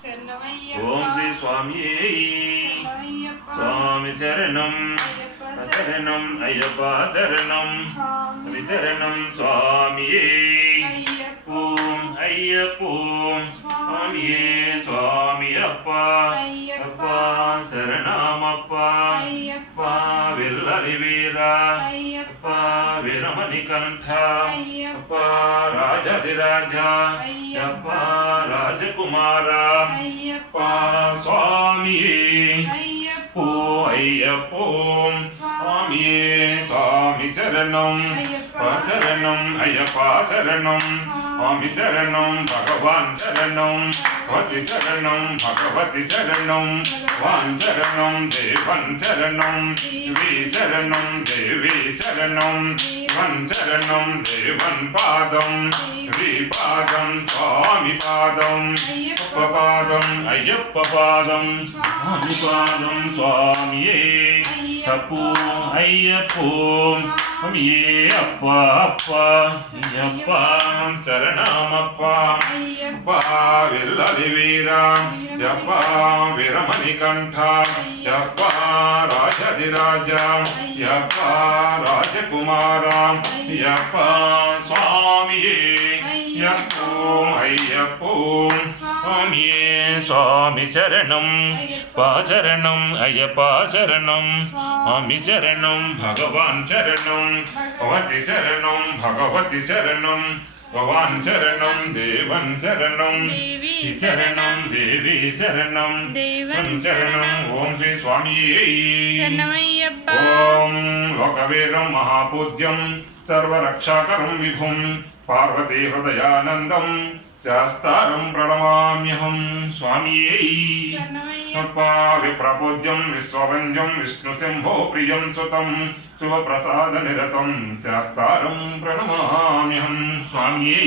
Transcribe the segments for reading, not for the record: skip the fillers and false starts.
ఓం శ్రీ స్వామి స్వామి శరణం శరణం అయ్యప్ప శరణం విశరణం స్వామి ఓం అయ్యప్ప స్వామి స్వామి అప్ప అప్ప శరణమప్ప అప్ప విల్లలి వీర అప్ప వీరమణి కంఠ అప్ప రాజాధిరాజ అప్ప రాజకుమార అప్ప స్వామి ఓ అయ్యప్ప స్వామి స్వామి శరణం శరణం అయ్యప్ప శరణం స్వామి శరణం భగవాన్ శరణం భగవతి శరణం భగవతి శరణం వాన్ శరణం దేవన్ శరణం వి శరణం దేవి శరణం వన్ శరణం దేవన్ పాదం వి పాదం స్వామి పాదం అప్ప పాదం అయ్యప్ప పాదం స్వామి పాదం స్వామియే తప్పు అయ్యప్పో స్వామియే అప్ప అప్ప అయ్యప్ప శరణమప్ప అప్ప విల్లలి వీర అప్ప వీరమణి కంఠ అప్ప రాజాధిరాజ అప్ప రాజకుమార అప్ప స్వామియే అప్పో అయ్యప్పో స్వామియే స్వామి శరణం శరణం అయ్యప్ప శరణం స్వామి శరణం భగవాన్ శరణం భగవతి శరణం భగవతి శరణం భగవాన్ శరణం దేవన్ శరణం శరణం దేవి శరణం శరణం ఓం శ్రీ స్వామి ఓం లోకవీరం మహాపూజ్యం సర్వరక్షాకరం విభుం పార్వతీ హృదయానందం శాస్తారం ప్రణమామ్యహం స్వామియే విప్రపూజ్యం విశ్వవంద్యం విష్ణుశంభో ప్రియం సుతం శుభప్రసాద నిరతం శాస్తారం ప్రణమామ్యహం స్వామియే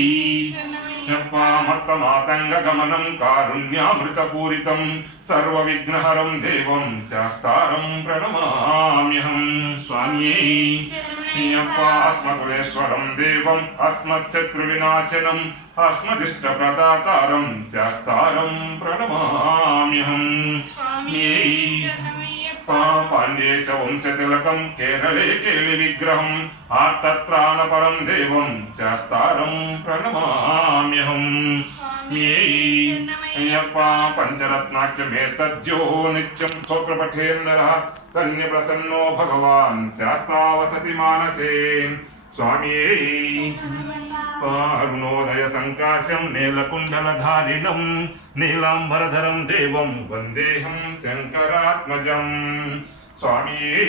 మత్తమాతంగ గమనం కారుణ్యామృతపూరితం సర్వవిఘ్నహరం దేవం శాస్తారం ప్రణమామ్యహం స్వామియే అస్మకులేశ్వరం దేవం అస్మశత్రువినాశనం అస్మదిష్టప్రదాతారం శాస్తారం ప్రణమామ్యహం పాండ్యేశ వంశతిలకం కేరళే కేళి విగ్రహం ఆర్తత్రాణపరం దేవం శాస్తారం ప్రణమామ్యహం అయ్యప్ప పంచరత్నాఖ్యమేతద్యో నిత్యం స్తోత్రపఠేన్నరః ధన్య ప్రసన్నో భగవాన్ శాస్తావసతి మానసే స్వామియే అరుణోదయ సంకాశం నీలకుండలధారిణం నీలాంబరధరం దేవం వందేహం శంకరాత్మజం స్వామియే